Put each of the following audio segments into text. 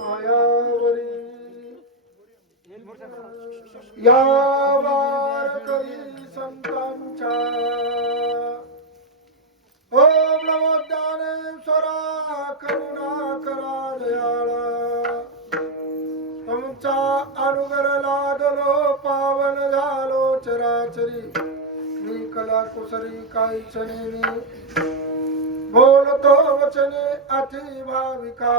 मायावरी या वारकरी संतांच्या ओम नमो ज्ञानेश्वरा करुणा करा दयाळा तुमचा अनुग्रह लादलो पावन झालो चराचरी मी कला कुसरी काही क्षणी बोलतो वचने अति भाविका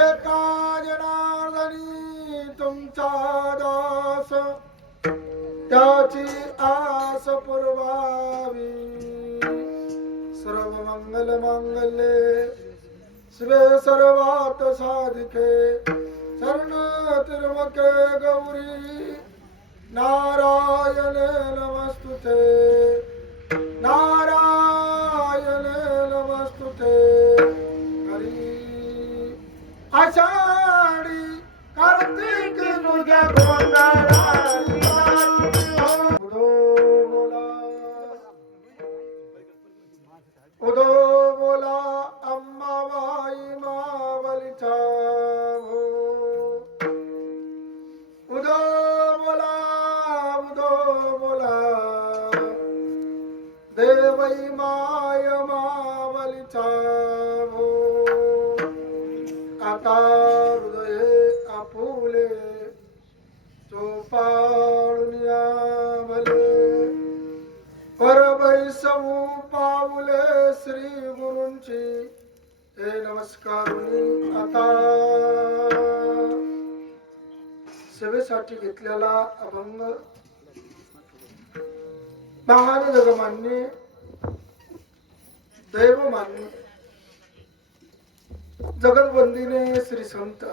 एका जनार्दनी तुमचा दास त्याची आस पुरवावी सर्व मंगल मांगल्ये शिवे सर्वात साधिके शरण त्र्यंबके गौरी नारायण नमस्तुते नारायण नमस्तुते हरी आषाढी कार्तिक तुझ्या गोंधळाला उदो बोला अंबाबाई मावलीचा उदो बोला देवई माय मावलीचा आता हृदय आपुले चोपाळून यावले परवैसवू पाऊले श्री गुरूंची हे नमस्कारुनी आता सेवेसाठी घेतलेला अभंग महान जगमान्य दैवमान्य जगतवंदिने श्री संत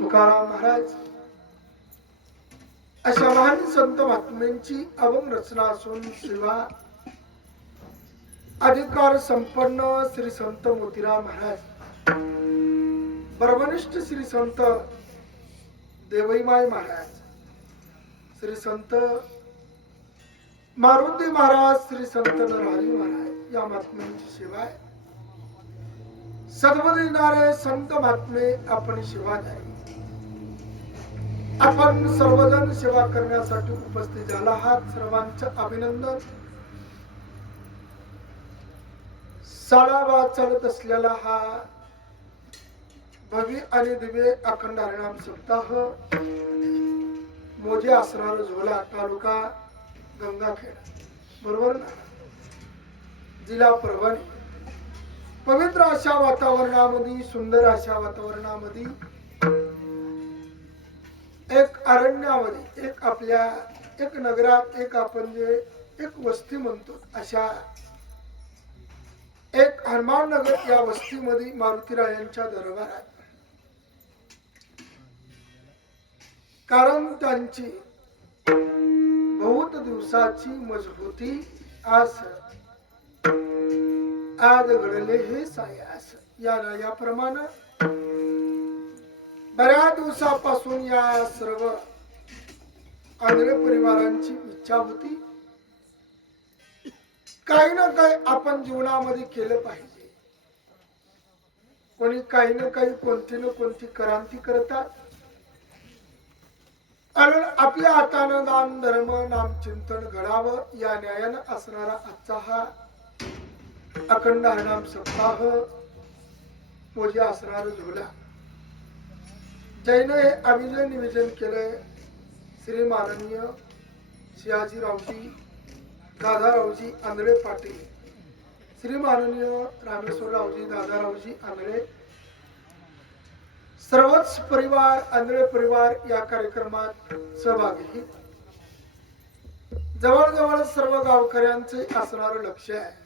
तुकाराम महाराज अशा महान संत महात्म्यांची अभंग रचना असून सेवा अधिकार संपन्न श्री संत मोतीराम महाराज ब्रह्मनिष्ठ श्री संत देवईमाई महाराज श्री संत मारुती महाराज श्री संत नरहरी महाराज या महात्म्यांची सेवा आहे सद्बुद्धीनारे संत महात्मे आपण सेवा द्यावी आपण सर्वजण सेवा करण्यासाठी उपस्थित झाला आहात सर्वांचे अभिनंदन साडाबा चालत असलेला हा भव्य आणि दिव्य अखंड हरिनाम सप्ताह मोजे असणार झोला तालुका गंगाखेड बरोबर ना जिल्हा परभणी पवित्र अशा वातावरणामध्ये सुंदर अशा वातावरणामध्ये एक अरण्यामध्ये एक आपल्या एक नगरात एक आपण जे एक वस्ती म्हणतो अशा एक हनुमान नगर या वस्तीमध्ये मारुतीरायांच्या दरबारात कारण त्यांची बहुत दिवसाची मजबूती आस आज घडले हे सायास याप्रमाणे बऱ्याच दिवसापासून या सर्व आंधळे परिवारांची इच्छा होती काही ना काही आपण जीवनामध्ये केलं पाहिजे कोणी काही ना काही कोणती ना कोणती क्रांती करतात आणि आपल्या हातानं दान धर्म नाम चिंतन घडावं या न्यायानं असणारा आजचा हा अखंड हरिनाम सप्ताह मोजे असणार झोला जैन हे अभिनय निवेदन केले श्री माननीय सियाजीरावजी दादारावजी आंधळे पाटील श्री माननीय रामेश्वररावजी दादारावजी आंधळे सर्वच परिवार आंधळे परिवार या कार्यक्रमात सहभागी जवळजवळ सर्व गावकऱ्यांचे असणारे लक्ष आहे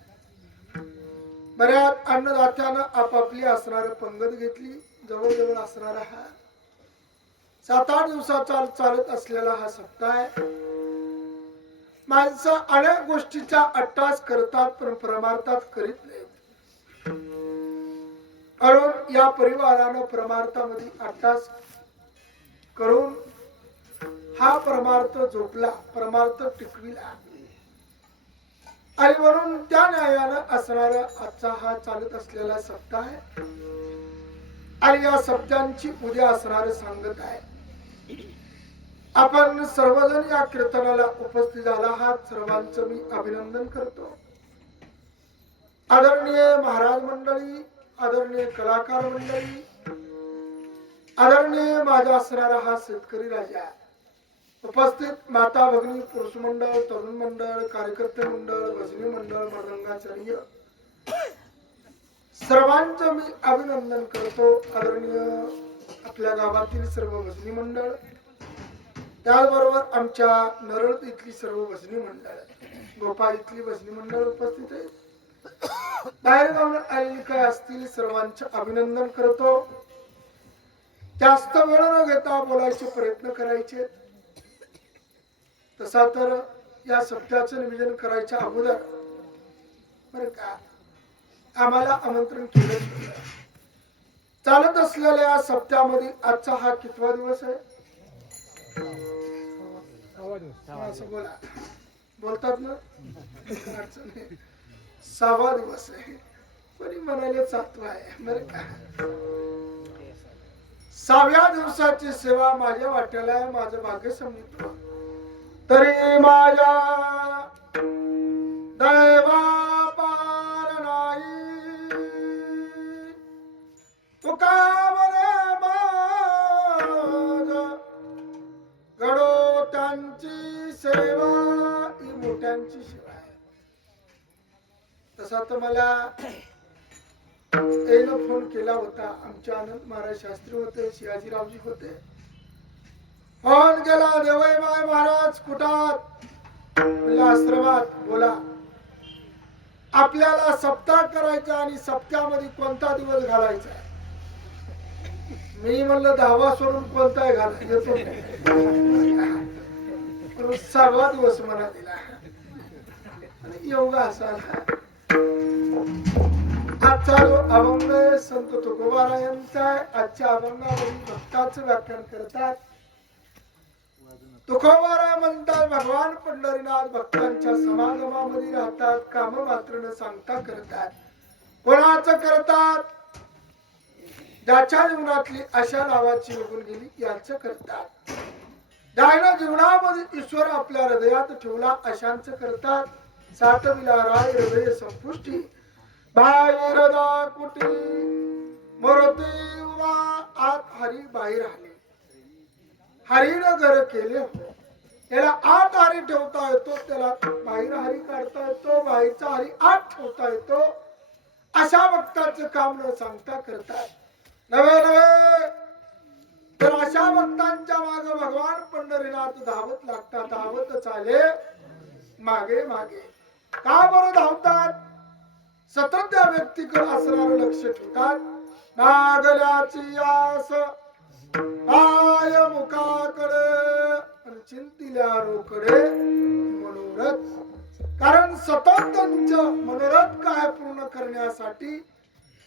बऱ्याच अन्नदात्यानं आपापली असणारे पंगत घेतली जवळजवळ असणारा हा 7-8 दिवसाचा चालत असलेला हा सप्ताह आहे माणसं अनेक गोष्टीचा अट्टास करतात पण परमार्थात करीत नाहीत अरुण या परिवारानं परमार्थामध्ये अट्टास करून हा परमार्थ झोपला परमार्थ टिकविला आणि म्हणून त्या न्यायानं असणारा आजचा हा चालत असलेला सप्ताह आहे आणि या सप्त्यांची उद्या असणारे सांगत आहे. आपण सर्वजण या कीर्तनाला उपस्थित झाला आहात, सर्वांचं मी अभिनंदन करतो. आदरणीय महाराज मंडळी, आदरणीय कलाकार मंडळी, आदरणीय माझा असणारा हा शेतकरी राजा, उपस्थित माता भगिनी, पुरुष मंडळ, तरुण मंडळ, कार्यकर्ते मंडळ, भजनी मंडळ, मृदंगाचार्य, सर्वांचं मी अभिनंदन करतो. आदरणीय आपल्या गावातील सर्व भजनी मंडळ, त्याचबरोबर आमच्या नरळ इथली सर्व भजनी मंडळ, गोपाळ इथली भजनी मंडळ उपस्थित आहे. बाहेर गावून आलेली काय असतील सर्वांचे अभिनंदन करतो. जास्त वेळ न घेता बोलायचे प्रयत्न करायचे. तसा तर या सप्त्याचं नियोजन करायच्या अगोदर बरं का आम्हाला आमंत्रण केलं. चालत असलेल्या या सप्त्यामध्ये आजचा हा कितवा दिवस आहे? असं बोला, बोलतात ना, अडचण नाही. 6वा दिवस आहे, कोणी म्हणाले 7वा आहे. बरं का 6व्या दिवसाची सेवा माझ्या वाट्याला आहे, माझं भाग्य समजतो. तरी माझ्या दैवा पार नाही, तुका म्हणे माझ गडो त्यांची सेवा ही मोठ्यांची सेवा आहे. तसा तर मला त्यानं फोन केला होता. आमचे आनंद महाराज शास्त्री होते, शिवाजीरावजी होते. फोन केला, देवई माय महाराज कुठात? म्हणलं आश्रमात. बोला. आपल्याला सप्ताह करायचा आणि सप्त्यामध्ये कोणता दिवस घालायचा? मी म्हणलं 10वा सोडून कोणताही घाला येतो. 6वा दिवस म्हणा दिला. योगा असा आजचा जो अभंग संत तुकोबारायांचा आहे. आजच्या अभंगामध्ये भक्ताचं व्याख्यान करतात. तुकोबाराय म्हणतात, भगवान पंढरीनाथ भक्तांच्या समागमामध्ये राहतात, काम मात्र न सांगता करतात. कोणाचं करतात? ज्याच्या जीवनातली आशा नावाची निघून गेली याचं करतात. ज्यानं जीवनामध्ये ईश्वर आपल्या हृदयात ठेवला अशांचं करतात. साठविला राय हृदय संपुष्टी, बाहेर दा कुटी मूर्ती उभा, आत हरी बाहेर आले. हरीनं घर केले हो, त्याला आत हरी ठेवता येतो, त्याला बाहेर हरी काढता येतो, बाहेरचा हरी आत ठेवता येतो. अशा भक्ताचं काम न सांगता करतात. नवे नवे तर अशा भक्तांच्या मागे भगवान पंढरीनाथ धावत लागतात. धावत चाले मागे मागे. का बरं धावतात? सतत त्या व्यक्तीकडे असणारं लक्ष ठेवतात. नागल्याची आस पाय मुखाकडे, चिंतिल्या रोकडे मनोरथ. कारण सतत त्यांचं मनोरथ काय पूर्ण करण्यासाठी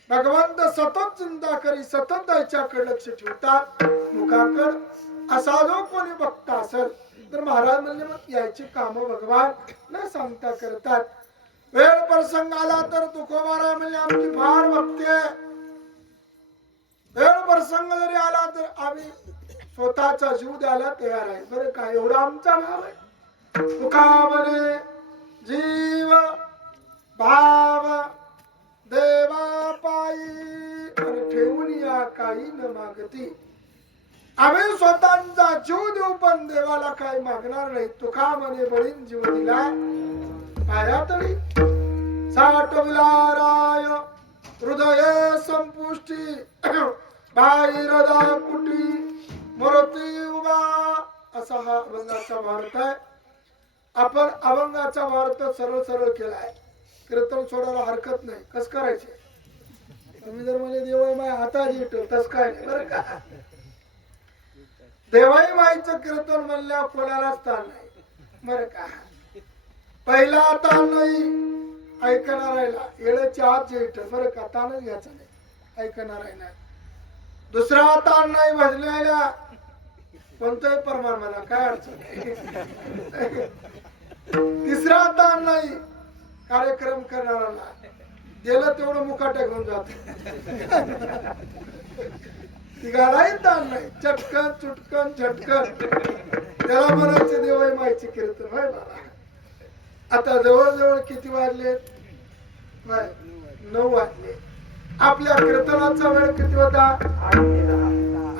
भगवंत सतत चिंता करी, सतत त्याच्याकडे लक्ष ठेवतात मुखाकड. असा जो कोणी भक्त असेल तर महाराज म्हणजे मग यायची काम भगवान न सांगता करतात. वेळ प्रसंग आला तर तुकोबाराय म्हणजे आमची फार भक्ती आहे. वेळ प्रसंग जरी आला तर आम्ही स्वतःचा जीव द्यायला तयार आहे. बरं काय एवढा आमचा भाव आहे. तुका म्हणे जीव भाव देवा पायी ठेवून या काही न मागती. आम्ही स्वतःचा जीव देऊ पण देवाला काही मागणार नाही. तुका म्हणे बळीन जीव दिला पायातळी, साठविला राय हृदय संपुष्टी, बाहेर दा कुटी मूर्ती उभा. असा हा अभंगाचा भावार्थ आहे. आपण अभंगाचा भावार्थ सरळ सरळ केलाय. कीर्तन सोडायला हरकत नाही. कस करायचे? तुम्ही जर म्हणजे देवाई माय हातात येतो तस काय नाही. बरं का देवाई माईचं कीर्तन म्हणल्या कोणालाच ताण नाही. बरं का पहिला ताण नाही ऐकणारायला, येळेच्या आत येत. बरं का ताणच घ्यायचं नाही ऐकणारायला. दुसरा ताण नाही भजनायला, कोणतंही प्रमाण म्हणा काय अडचण नाही. तिसरा ताण नाही कार्यक्रम करणाऱ्याला गेलं तेवढं मुकाट्या घेऊन जात. ती गालाही ताण नाही, चटकन चुटकन झटकन. त्याला म्हणायचे देवाई मायची कीर्तन. होय बाबा, आता जवळजवळ किती वाजले? 9 वाजले. आपल्या कीर्तनाचा वेळ किती होता?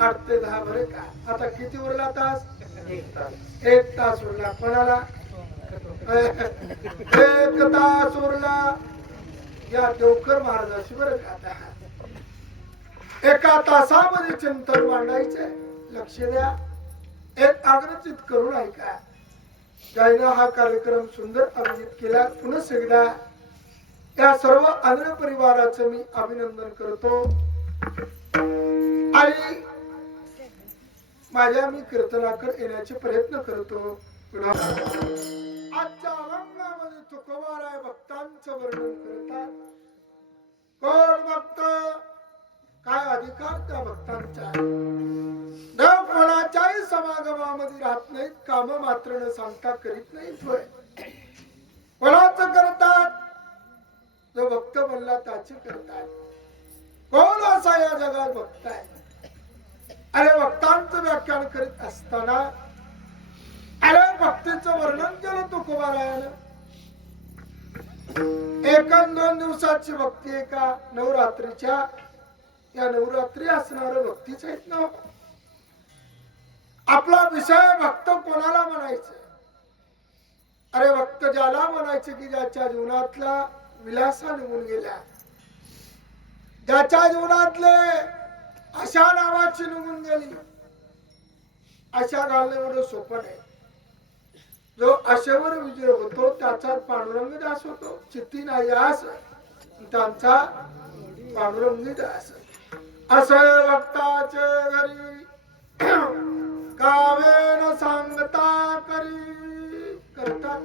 8 ते 10. बरे का? आता किती उरला तास? 1 तास उरला. कोणाला? 1 तास उरला या देवकर महाराजाशी. बरं का? आता 1 तासामध्ये चिंतन मांडायचे. लक्ष द्या, एक आग्रचित करून ऐका. ज्यानं हा कार्यक्रम सुंदर अभिजित केला, पुन्हा एकदा त्या सर्व आंध्र परिवाराचं मी अभिनंदन करतो. आणि माझ्या मी कीर्तनाकडे येण्याचे प्रयत्न करतो. आजच्या अभंगामध्ये तुकोबाराय भक्तांचं वर्णन करतात. कोण भक्त, काय अधिकार त्या भक्तांचा. देव कोणाच्याही समागमामध्ये राहत नाहीत, काम मात्र न सांगता करीत नाहीत. होय, कोणाचं करतात? जो भक्त बनला त्याचे करतात. कोण असा या जगात भक्त आहे? अरे भक्तांचं व्याख्यान करीत असताना अरे भक्तीचं वर्णन केलं तुकोबारायानं. 1-2 दिवसाची भक्ती आहे का? नवरात्रीच्या या नवरात्री असणारं भक्तीच आहेत ना. आपला विषय भक्त कोणाला म्हणायचं? अरे भक्त ज्याला म्हणायचे की ज्याच्या जीवनातला विलासा निघून गेल्या, ज्याच्या जीवनातले अशा नावाची निघून गेली. आशा घालणं एवढं सोपं नाही. जो आशेवर विजय होतो त्याचा पांडुरंग दास होतो. चित्ती नाही दास, त्यांचा पांडुरंगी दास. असे भक्ताचे घरी कावे न सांगता करी करतात.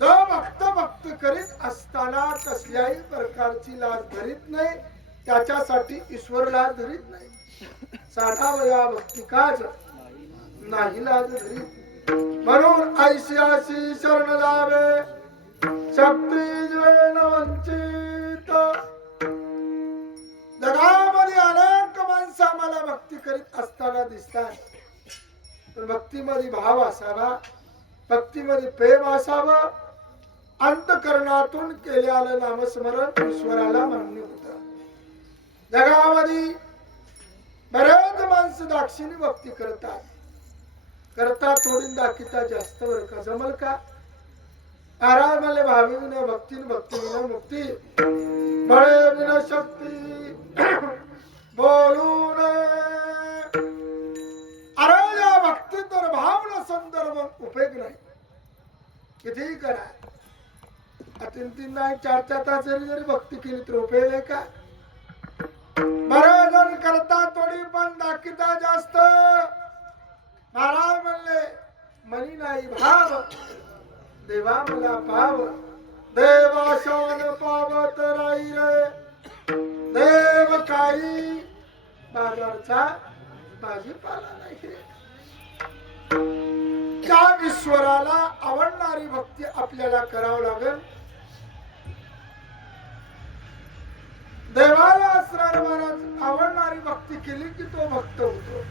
जो भक्त भक्ती करीत असताना कसल्याही प्रकारची लाज धरीत नाही, त्याच्यासाठी ईश्वर लाज धरीत नाही. साधा वया भक्ती काज नाही लाज धरीत. म्हणून ऐशी आशी शरण जावे, शक्ती जीवन वंचित. जगामध्ये अनेक माणसं आम्हाला भक्ती करीत असताना दिसतात, पण भक्तीमध्ये भाव असावा, भक्तीमध्ये प्रेम असावं. अंतकरणातून केलेलं नामस्मरण ईश्वराला मान्य होतं. जगामध्ये बरेच माणसं दाक्षिणी भक्ती करतात, करता थोडी दाखिता जास्त वर का जमल का? महाराज म्हणले भावी विना भक्ती, भक्ती विना मुक्ती, बळे विना शक्ती बोलून. अरे या भक्ती तर भाव नसन तर मग उपयोग नाही. कितीही करा, 3 नाही 4 तास जरी भक्ती केली तर उपयोग आहे का? बरेच जण करता थोडी पण दाखिता जास्त. महाराज म्हणले मनी नाही भाव, देवा मला पाव. देवा शान पावत राई रे, देव काही बाजारचा भाजीपाला नाही रे. त्या ईश्वराला आवडणारी भक्ती आपल्याला करावं लागेल. देवाला असणार महाराज आवडणारी भक्ती केली की तो भक्त होतो.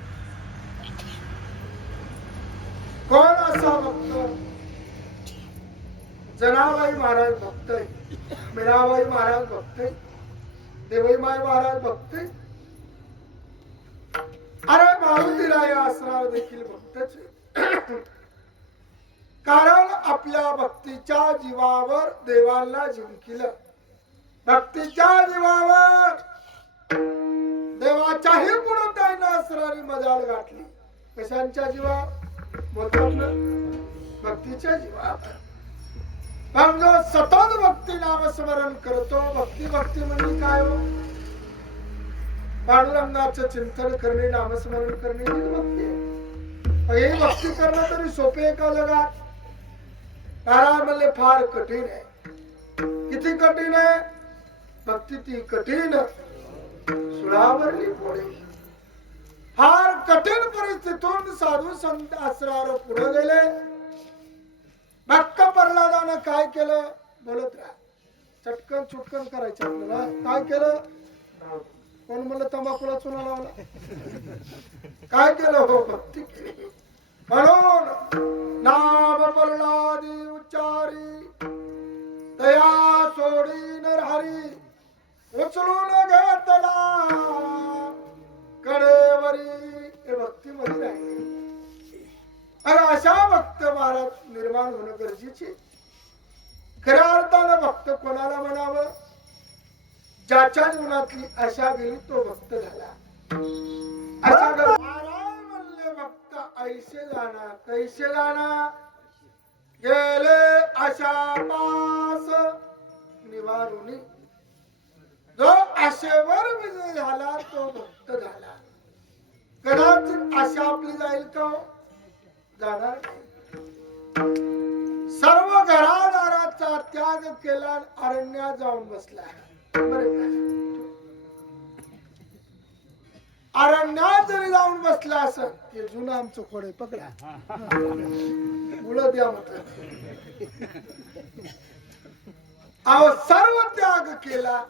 कोण असा भक्त? जनाबाई महाराज भक्त आहे, मीराबाई महाराज भक्त आहे, देवईमाई महाराज भक्त आहे. अरे मारुतीराय असणार देखील भक्तच आहे. कारण आपल्या भक्तीच्या जीवावर देवाला जिंकिलं. भक्तीच्या जीवावर देवाच्याही पुढे त्यानं असणारी मजाल गाठली. कशांच्या जीवा बोलतात ना? भक्तीच्या जीवावर. पण जो सतत भक्ती नामस्मरण करतो, भक्ती भक्ती म्हणजे काय हो? पांडुरंगाचं चिंतन करणे, नामस्मरण करणे ही भक्ती आहे. हे भक्ती करणं तरी सोपे आहे का जगात? महाराज म्हणले फार कठीण आहे. किती कठीण आहे? भक्ती ती कठीण सुळावरली पोळी. फार कठीण परिस्थितीतून साधू संत असरार पुढे गेले. भक्त प्रल्हादानं काय केलं? बोलत राहा. चटकन चुटकन करायचं आपल्याला. काय केलं? कोण म्हणलं तंबाखूला चुना लावला? काय केलं? हो भक्ती केली. म्हणून नाम प्रल्हादी उच्चारी दया सोडी नरहरी उचलून घेतला कडेवरी. हे भक्तीमध्ये राहिले. अरे अशा भक्त महाराज निर्माण होणं गरजेचे. खऱ्या अर्थानं भक्त कोणाला म्हणावं? ज्याच्या जीवनातली आशा गेली तो भक्त झाला. अशा महाराज म्हणले भक्त ऐसे जाणार कैसे जाणार गेले आशा पास निवारुनी. जो आशेवर विजय झाला तो भक्त झाला. कदाचित आशा आपली जाईल का? जाणार नाही. सर्व घरादाराचा त्याग केला, अरण्यात जाऊन बसला. अरण्यात जरी जाऊन बसला असं ते जुनं आमचं खोडे पकडा मुलं द्या म्हटलं. अहो सर्व त्याग केला.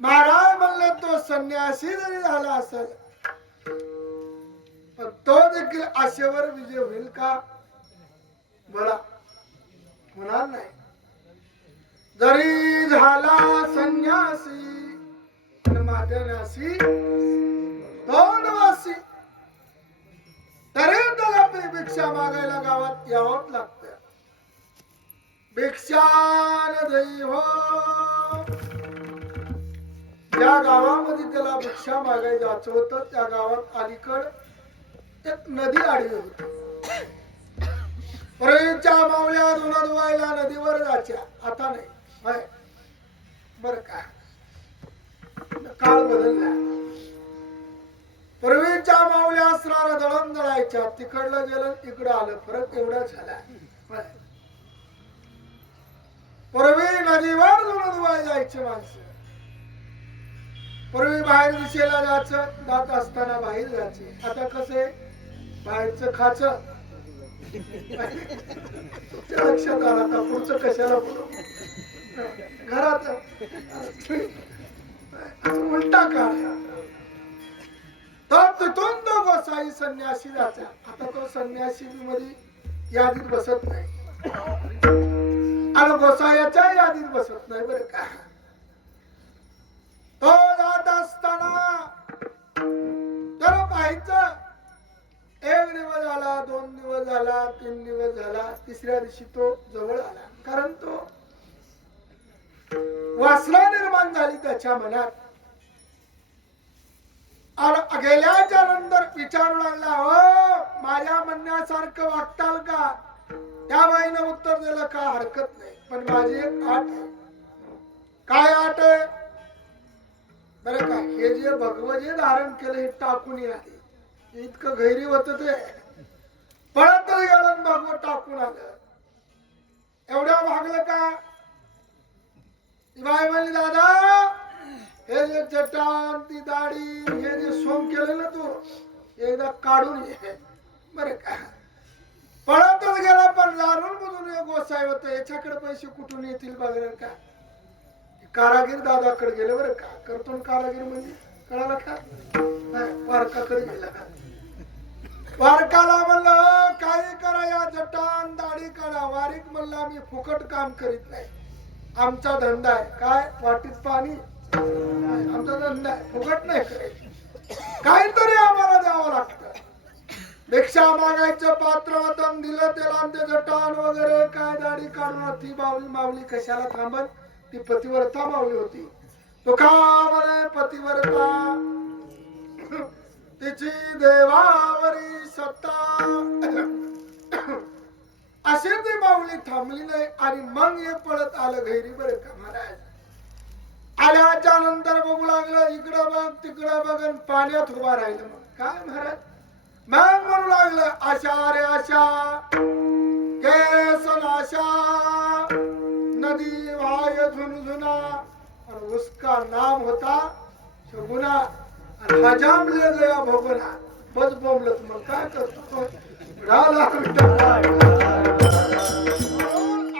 महाराज म्हणले तो संन्यासी जरी झाला असेल पण तो देखील आशेवर विजय होईल का? बोला. होणार नाही. जरी झाला संन्यासी माध्यनासी तोंडवासी तरी त्याला भिक्षा मागायला गावात यावंच लागतं. भिक्षान देई हो. ज्या गावामध्ये त्याला भिक्षा मागायला जायचं होतं त्या गावात अलीकड एक नदी आडवी होती. पूर्वीच्या मावल्या धुणं धुवायला नदीवर जायच्या. आता नाही. बर का? काळ बदलला. पूर्वीच्या मावल्या असणार दळण दळायच्या. तिकडलं गेलं इकडं आलं. फरक एवढा झाला. पूर्वी नदीवर धुणं धुवायला जायचे माणसं. पूर्वी बाहेर दिशेला जायचं. जात असताना बाहेर जायचे. आता कसे बाहेरचं खायचं लक्षात आला. आता पुढचं कशाला बोलू? घरात उलटा काळ. तर तिथून तो गोसाई संन्यासी जायचा. आता तो संन्यासी मध्ये यादीत बसत नाही आणि गोसायाच्या यादीत बसत नाही. बरं का? तो जात असताना तर पाहायचं. एक दिवस झाला, 2 दिवस झाला, 3 दिवस झाला. तिसऱ्या दिवशी तो जवळ आला. कारण तो वासना निर्माण झाली त्याच्या मनात. गेल्याच्या नंतर विचारू लागला, हो माझ्या म्हणण्यासारखं वागताल का? त्या बाईनं उत्तर दिलं, का हरकत नाही, पण माझी एक आट आहे. काय आट आहे? बरं का? हे जे भगवं जे धारण केलं हे टाकून आले. इतकं गैरी होत ते पळत गेलं भगवं टाकून आलं. एवढ्या भागलं का? बाई म्हणली, दादा हे जे चटान ती दाढी हे जे सोम केलं ना तू एकदा काढून ये. बरं का? पळतच गेला. पण जाणून बुजून गोसाई होत. याच्याकडे पैसे कुठून येतील बघा का? कारागीर दादाकडे गेले. बरं का? करतो कारागीर म्हणजे कळाला का? वारकाकडे गेला. वारकाला म्हणलं काही करा या जटान दाढी काढा. वारीक म्हणला मी फुकट काम करीत नाही. आमचा धंदा आहे. काय? वाटीत पाणी. आमचा धंदा आहे. फुकट नाही करायचं. काहीतरी आम्हाला द्यावं लागतं. भिक्षा मागायचं पात्र होतं दिलं त्याला. ते जटान वगैरे काय दाढी काढून ती बावली मावली कशाला थांबल? ती पतिव्रता मावली होती. तो का म्हणे पतिव्रता तिची देवावरी सत्ता. अशी ती माऊली थांबली नाही. आणि मग हे पळत आलं घरी. बरं का? महाराज आल्याच्या नंतर बघू लागलं इकडं बघ तिकडं बघ. पाण्यात उभा राहिलं. मग काय महाराज? मग म्हणू लागलं आशा रे आशा केसन आशा नदी वाय झुनझुना. और उसका नाम होता शगुना. हजाम ले गया भोगना. बस बोंबलत. मग काय करतो?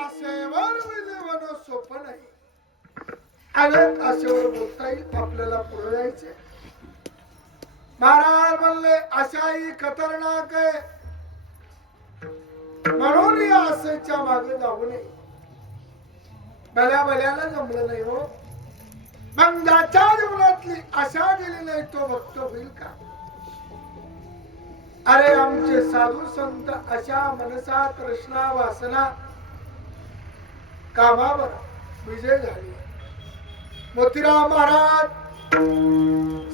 आशेवर जमलं नाही. अनेक आशेवर बोलता येईल आपल्याला पुढे जायचे. महाराज म्हणले आशाही खतरनाक आहे, म्हणून या आशेच्या मागे जाऊ नये. भल्या भल्याला जमलं नाही हो. मग ज्याच्या जीवनातली आशा गेली नाही तो भक्त होईल का? अरे आमचे साधू संत अशा मनसा तृष्णा वासना कामावर विजय झाले. मोतीराम महाराज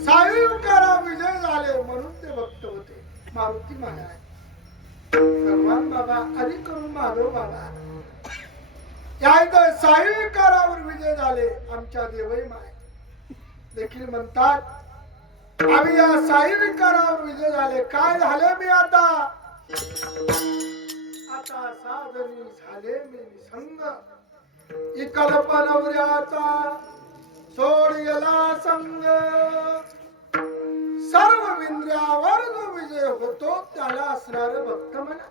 साईकारा विजय झाले म्हणून ते भक्त होते. मारुती महाराज, भगवान बाबा, हरी करून माधव बाबा या साईकारावर विजय झाले. आमच्या देवई माय देखील म्हणतात आम्ही या साईकारावर विजय झाले. काय झाले मी आता साधनी झाले मी निसंग. कल्पनवऱ्याचा सोड गेला संग. सर्व विंद्र्यावर जो विजय होतो त्याला असणार भक्त म्हणा.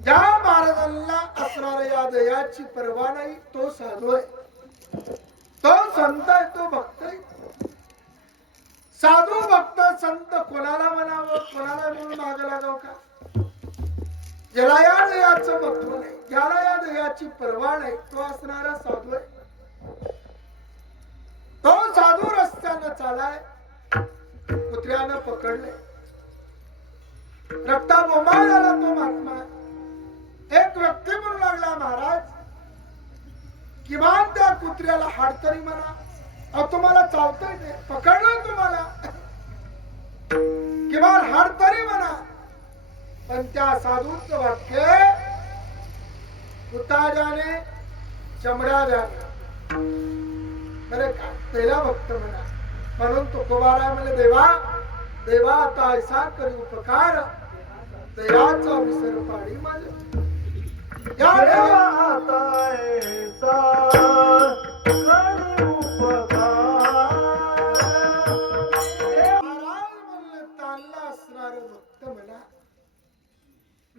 ज्या महाराजांना असणार या दयाची पर्वा नाही तो साधू आहे, तो संत आहे, तो भक्त आहे. साधू भक्त संत कोणाला म्हणावं, कोणाला म्हणून माग लागावं का? ज्याला या दयाचं महत्व नाही, ज्याला या दयाची पर्वा नाही तो असणारा साधू आहे. तो साधू रस्त्यानं चालाय, कुत्र्यानं पकडले, रक्ता बोंबाळ झाला तो महात्मा. एक व्यक्ती म्हणू लागला महाराज किमान त्या कुत्र्याला हाड तरी म्हणा. अहो तुम्हाला चावतंय ते, पकडलं तुम्हाला, किमान हाड तरी म्हणा. पण त्या साधूचं वाक्य कुताजाने चमड्या द्या बरे का, पहिला भक्त म्हणा. म्हणून तो कुबारा म्हणजे देवा देवा आता ऐसा करी उपकार, दयाचा विसर पाडी माझे. या देवा आता ऐसा करी उपकार. महाराज म्हणले ताणला असणार भक्त म्हणा.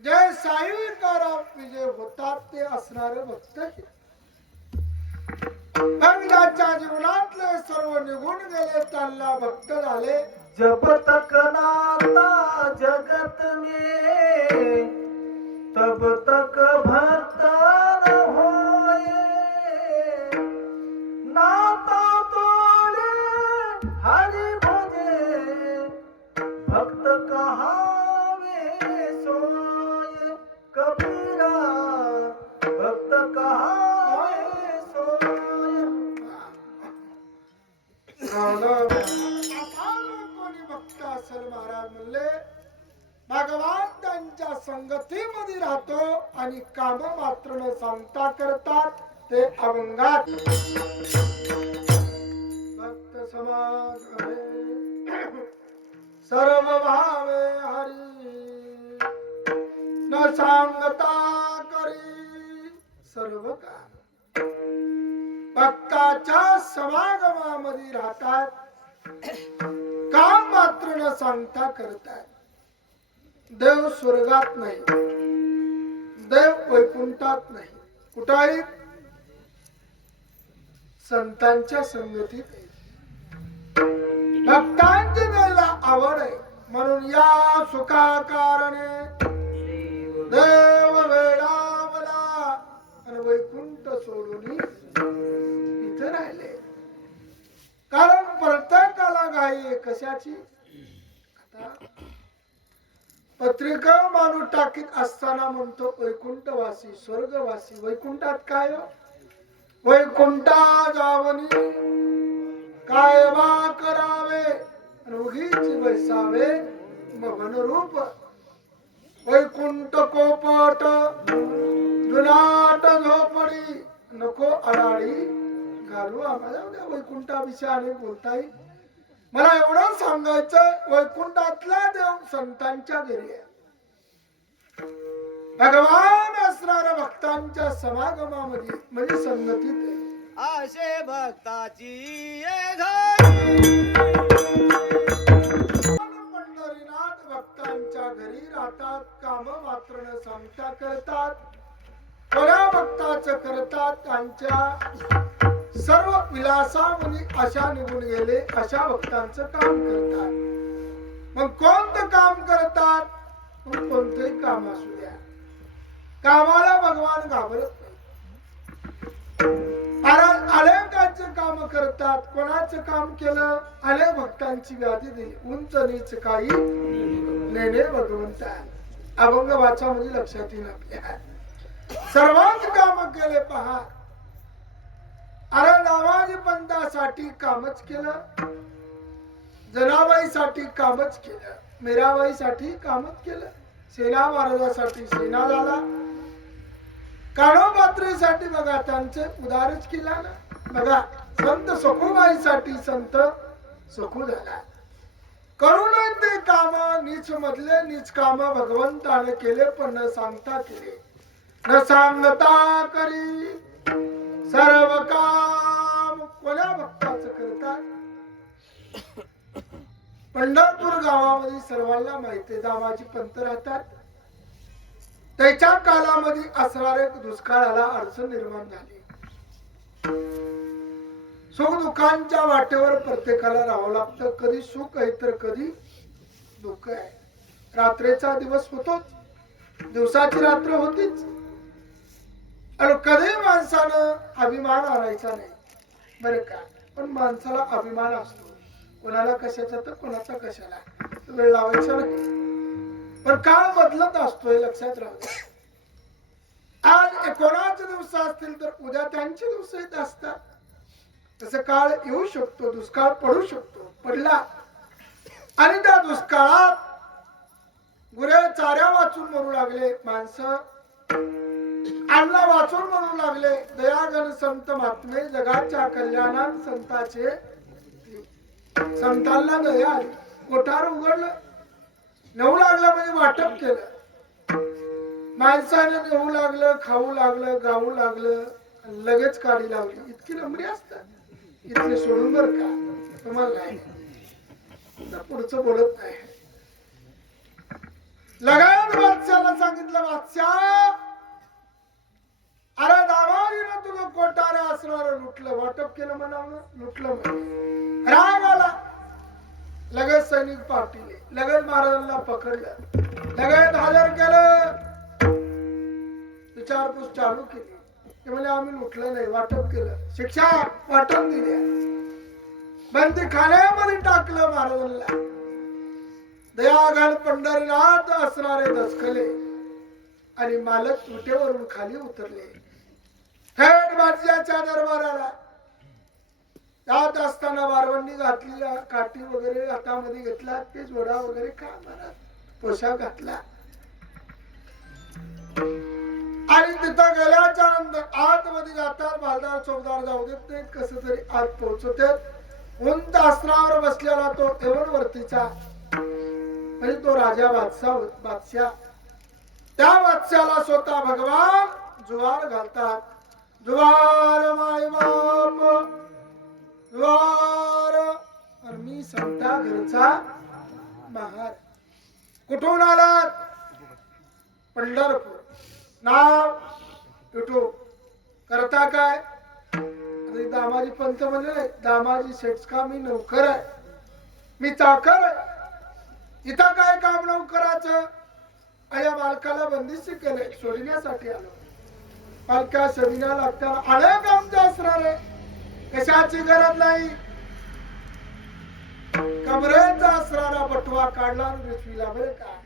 जय साईकारा विजय होतात ते असणारे भक्त. ज्याच्या जीवनातले सर्व निघून गेले त्यांना भक्त झाले. जब तक नाता जगत में तब तक भक्त न होए. नाता तोड़े हरि भजे भक्त कहावे सोए. कबीरा भक्त कहावे सोए. कोणी भक्त असेल महाराज म्हणले भगवान त्यांच्या संगतीमध्ये राहतो आणि काम मात्र न सांगता करतात ते अभंगात. भक्त समाज सर्व भावे हरी न सांगता करी सर्व काम. भक्ताच्या समागमामध्ये राहतात, काम मात्र न सांगता करतात. देव स्वर्गात नाही, देव वैकुंठात नाही, कुठाही संतांच्या संगतीत आहे. भक्तांची द्यायला आवड आहे म्हणून या सुखा कारणे देव वेळावला आणि वैकुंठ सोडून इथे राहिले. कारण प्रत्येकाला घाई कशाची. आता पत्रिका माणूस टाकीत असताना म्हणतो वैकुंठवासी स्वर्गवासी. वैकुंठात काय हो? वैकुंठा जावनी काय बा करावे रोगीची बैसावे मगन रूप. वैकुंठ कोपट जुनाट झोपडी नको अडाळी घालू. आम्हाला उद्या वैकुंठाविषयी अनेक बोलता येईल. मला एवढं सांगायचं वैकुंठातला देव संतांच्या घरी आहे. भगवान असणाऱ्या भक्तांच्या समागमामध्ये म्हणजे संगतीत आहे. आशे भक्ताची पंढरीनाथ भक्तांच्या घरी राहतात, काम मात्र न सांगता करतात. कोण्या भक्ताचं करतात त्यांच्या सर्व विलासामध्ये आशा निघून गेले अशा भक्तांचं काम करतात. मग कोणतं काम करतात? मग कोणतंही काम असू द्या, कामाला भगवान घाबरत नाही. कारण अनेकांचे काम करतात. कोणाचं काम केलं? अनेक भक्तांची व्याधी दिली. उंच नीच काही नेणे भगवंता. अभंग वाचामध्ये लक्षात येईल आपल्या. सर्वांच काम केले पहा. अरे नावाजी पंथासाठी कामच केलं, जनाबाईसाठी कामच केलं, मीराबाईसाठी कामच केलं, सेना महाराजासाठी सेना झाला, काळोबात्रीसाठी बघा त्यांचे उदारच केला ना. बघा संत सखूबाईसाठी संत सखू झाला. करून ते काम नीच मधले नीच काम भगवंताने केले, पण न सांगता केले. न सांगता करी सर्व काम कोण्या भक्ताचं करतात? पंढरपूर गावामध्ये सर्वांना माहिती दामाजी पंत राहतात. त्याच्या कालामध्ये असणारे दुष्काळाला अडचण निर्माण झाली. सुख दुःखांच्या वाटेवर प्रत्येकाला राहावं लागतं. कधी सुख आहे तर कधी दुःख आहे. रात्रीचा दिवस होतोच, दिवसाची रात्र होतीच. आणि कधी माणसानं अभिमान आणायचा नाही बरं का. पण माणसाला अभिमान असतो, कोणाला कशाचा तर कोणाचा कशाला. वेळ लावायचा नाही. पण काळ बदलत असतो हे लक्षात राहू द्या. आज कोणाचे दिवस असतील तर उद्या त्यांचे दिवस येत असतात. तसं काळ येऊ शकतो, दुष्काळ पडू शकतो. पडला आणि त्या दुष्काळात गुरे चाऱ्या वाचून मरू लागले, माणसं अन्न वाचून मरू लागले. दयागण संत महात्मे जगाच्या कल्याणात संताचे. संतांना दया आली, कोठार उघडलं, नेऊ लागलं म्हणजे वाटप केलं. माणसाने नेऊ लागलं, खाऊ लागलं, गाऊ लागलं, लगेच काढी लावली. इतकी लंबडी असतात. इतके सोडून बर का तुम्हाला नाही, पुढचं बोलत नाही. लगायत बादशाला सांगितलं, बादशाह अरे दामाजीनं तुझं कोटारे असणार लुटलं. वाटप केलं म्हणावं, लुटलं म्हणे. राग आला. लगेच सैनिक पाठवले, लगेच महाराजांना पकडलं, लगेच हजर केलं. विचारपूस चालू केली. ते म्हणजे आम्ही लुटलं नाही, वाटप केलं. शिक्षा वाटप दिल्या. बंदी खाण्यामध्ये टाकलं महाराजांना. दयागण पंढरीनाथ असणारे दसकले आणि मालक विटेवरून खाली उतरले. थेट बादशाच्या दरबाराला जात असताना वारवंडी घातली, काठी वगैरे हातामध्ये घेतला, ते जोडा वगैरे काय म्हणा पोशाख घातला आणि तिथं गेल्याच्या नंतर आतमध्ये जातात. बालदार चौकदार जाऊ देत नाहीत, कसं तरी आत पोहोचवते. उंच आसनावर बसलेला तो एवढवरतीचा म्हणजे तो राजा बादशाह. त्या बादशाला स्वतः भगवान जुवार घालतात. जुवार माय बाप जुवार. आणि मी संता घरचा महार. कुठून आलात? पंढरपूर. नाव युट्यूब. करता काय? दामाजी पंत म्हणले, दामाजी शेठका मी नौकर आहे, मी चाकर आहे. इथं काय काम नौकराचं? या बालकाला बंदिस्त केलंय, सोडण्यासाठी आलो. बालका शरीरा लागताना अनेक आमचं असणार आहे, कशाची गरज नाही. कमरेचा असणारा बटवा काढला पृथ्वीला बरं का.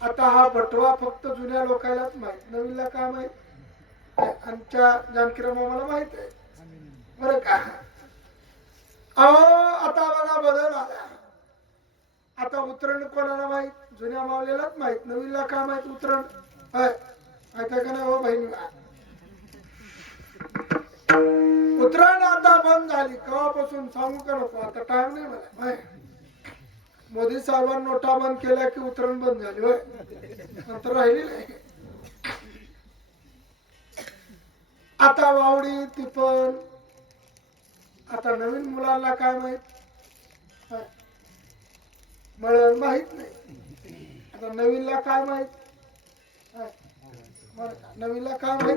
आता हा बटवा फक्त जुन्या लोकांनाच माहित, नवीनला काय माहित? आमच्या जानकीराम आम्हाला माहित आहे बरं का. अहो आता बघा बदल आला. आता उतरण कोणाला माहित? जुन्या मावलेलाच माहित, नवीनला काय माहित उतरण? माहित का नाही हो बहिणी? उतरण आता बंद झाली. केव्हापासून सांगू का नको? आता टाइम नाही मला. मोदी साहेबांनी नोटा बंद केल्या की उतरण बंद झाली होय, नंतर राहिली नाही. आता वावडी टिपण. आता नवीन मुलांना काय माहित? मळण माहित नाही. आता नवीनला काय माहित? बरं का? नवीनला काय माहित?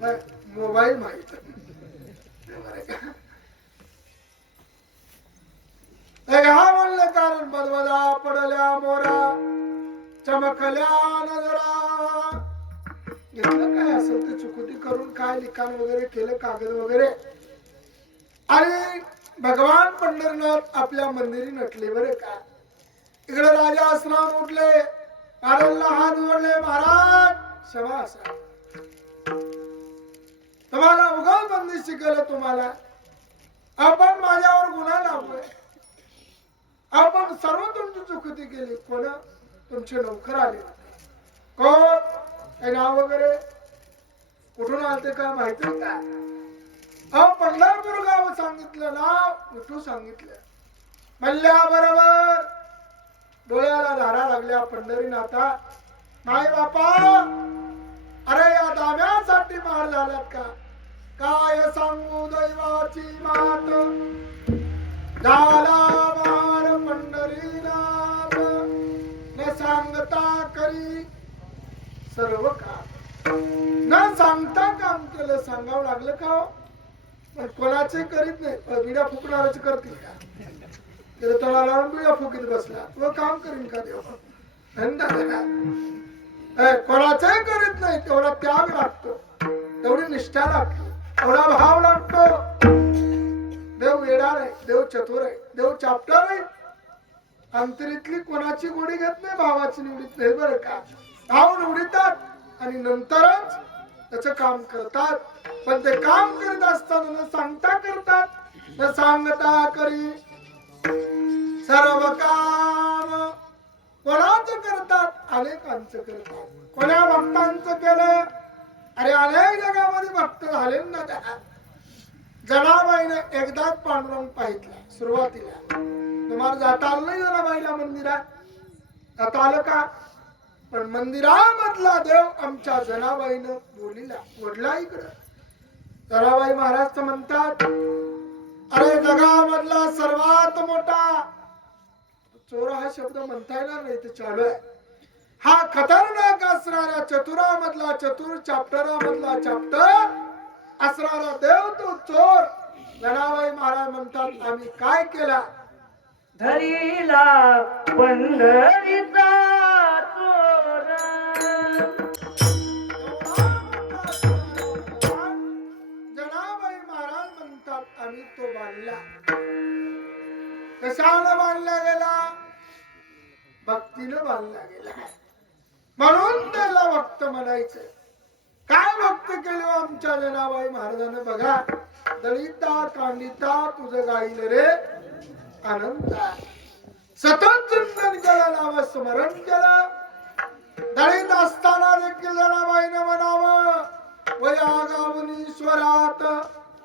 बरं, मोबाईल माहित. बरं का? हा म्हणलं कारण बदबदा पडल्या मोरा चमकल्या नजरा. घेतलं काय असेल ते चुकुती करून काय लिखाण वगैरे केलं कागद वगैरे आणि भगवान पंढरनाथ आपल्या मंदिरी नटले. बरे का? इकडे राजा आसनावर उठले, महाराजला हात जोडले. महाराज क्षमा असा, तुम्हाला उगाच बंदिशी केलं. तुम्हाला आपण माझ्यावर गुन्हा लावलाय. आपण सर्व तुमची चुकीती केली. कोण? तुमचे नौकर आले. कोण? काही नाव वगैरे कुठून आलते का माहिती का? पंढरपूर गाव सांगितलं, नाव कुठून सांगितलं. म्हणल्याबरोबर डोळ्याला धारा लागल्या पंढरीनाथा. माय बापा, अरे या दाम्यासाठी मार झाल्यात का? काय सांगू दैवाची मात, झाला मार पंढरीनाथ. न सांगता करी सर्व काम, न सांगता काम केलं. सांगावं लागलं का? पण कोणाचे करीत नाही. बिड्या फुकणाराचे करतील का? त्याला तळा लावून बिड्या फुकीत बसला, तो काम करीन का देव? कोणाचंही करीत नाही. तेवढा त्याग लागतो, तेवढी निष्ठा लागतो, तेवढा भाव लागतो. देव वेडा नाही, देव चतुर आहे, देव चापटा नाही. अंतरीतली कोणाची गोडी घेत नाही, भावाची निवडीत नाही. बरं का? भाव निवडीतात आणि नंतरच त्याच काम करतात. पण ते काम करीत असताना न सांगता करतात, न सांगता करी सर्व काम. कोणाचं करतात? अनेकांचं करतात. कोण्या भक्तांचं केलं? अरे अनेक जगामध्ये भक्त झाले ना. त्या जनाबाईने एकदाच पांडुरंग पाहितला सुरुवातीला. तुम्हाला जाता आलं नाही जनाबाईला मंदिरात? जाता आलं का? पण मंदिरामधला देव आमच्या जनाबाईनं बोलीला वडला इकडं. जनाबाई महाराज म्हणतात, अरे जगामधला सर्वात मोठा चोर हा शब्द म्हणता येणार नाही, ते चालू आहे. हा खतरनाक असणाऱ्या चतुरामधला चतुर, चाप्टरामधला चाप्टर असणारा देव तो चोर. जनाबाई महाराज म्हणतात, आम्ही काय केला? धरीला पंढरीचा चोर. जनाबाई महाराज म्हणतात, आम्ही तो बांधला. कशाला बांधला गेला? भक्तीनं बांधला गेला. म्हणून त्याला भक्त म्हणायचं. काय भक्त केलं आमच्या जनाबाई महाराजांना? बघा, दळिता कांडिता तुझं गाईल रे आनंद. सतत चिंतन केलं, नाव स्मरण केलं. दळित असताना देखील जनाबाईनं म्हणावं, वया गावून ईश्वरात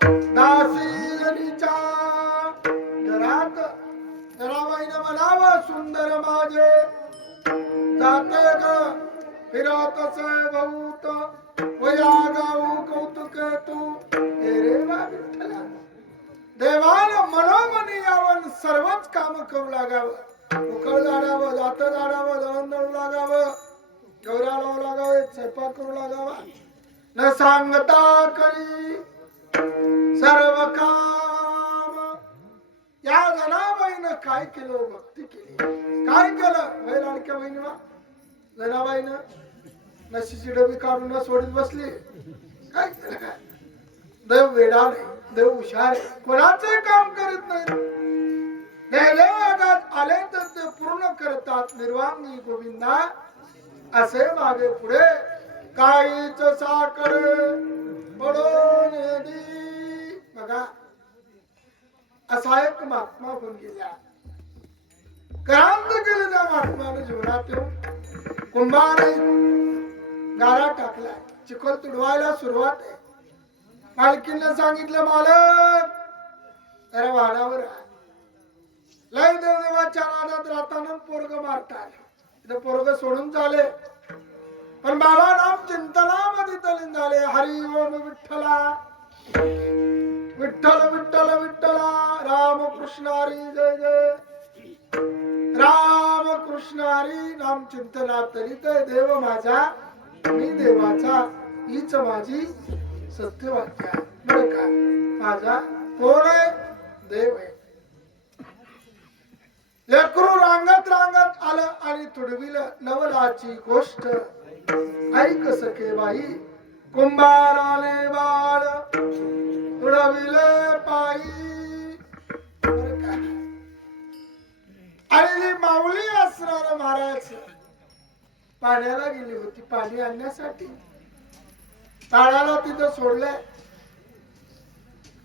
दासीलनीच्या घरात. जनाबाईनं म्हणावं, सुंदर माझे जाते ग फिरतसे बहुत, वया गाऊ कौतुक तू रे विठ्ठला. देवानं मनोमनी यावं, सर्वच काम करू लागावं. उकळ जाडावं, जात जाडावं, दळण दळू लागावं, गौऱ्या लावू लागावे, स्वयंपाक करू लागावा. न सांगता करी सर्व काम. या जनाबाईनं काय केलं? भक्ती केली. काय केलं? वय लाडक्या बहिणीला जनाबाईनं नशीची डबी काढून सोडीत बसली. काय केलं? काय? देव वेडा नाही, देव हुशार आहे, कोणाचं काम करीत नाही. आले तर ते पूर्ण करतात. निर्वांगी गोविंदा असे मागे पुढे काहीच साखर पडून दी. बघा, असा एक महात्मा होऊन गेला. क्रांत केलं त्या महात्माने जीवनात येऊन. कुंभाने गारा टाकला, चिखल तुडवायला सुरुवात आहे. मालकीने सांगितलं, मालक जरा वाडावर आहे. लय देवदेवाच्या नादात राहताना पोरग मारतात. इथं पोरग सोडून चाले. पण बाबा नाम चिंतनामध्ये तलीन झाले. हरी ओम विठ्ठला, विठ्ठल विठ्ठल विठ्ठला, राम कृष्ण हरी जय जय, राम कृष्ण हरी. नाम चिंतनात तरी ते देव माझा मी देवाचा हीच माझी सत्यवाक्य आहे बरं का. माझा कोण आहे? देव आहे. लेकरू रांगत रांगत आलं आणि तुडविलं नवलाची गोष्ट. ऐक सखे बाई कुंभाराने बाळ तुडविले पायी बरं का. आणि जी माऊली असणार महाराज पाण्याला गेली होती पाणी आणण्यासाठी. ताळाला तिथं सोडलंय.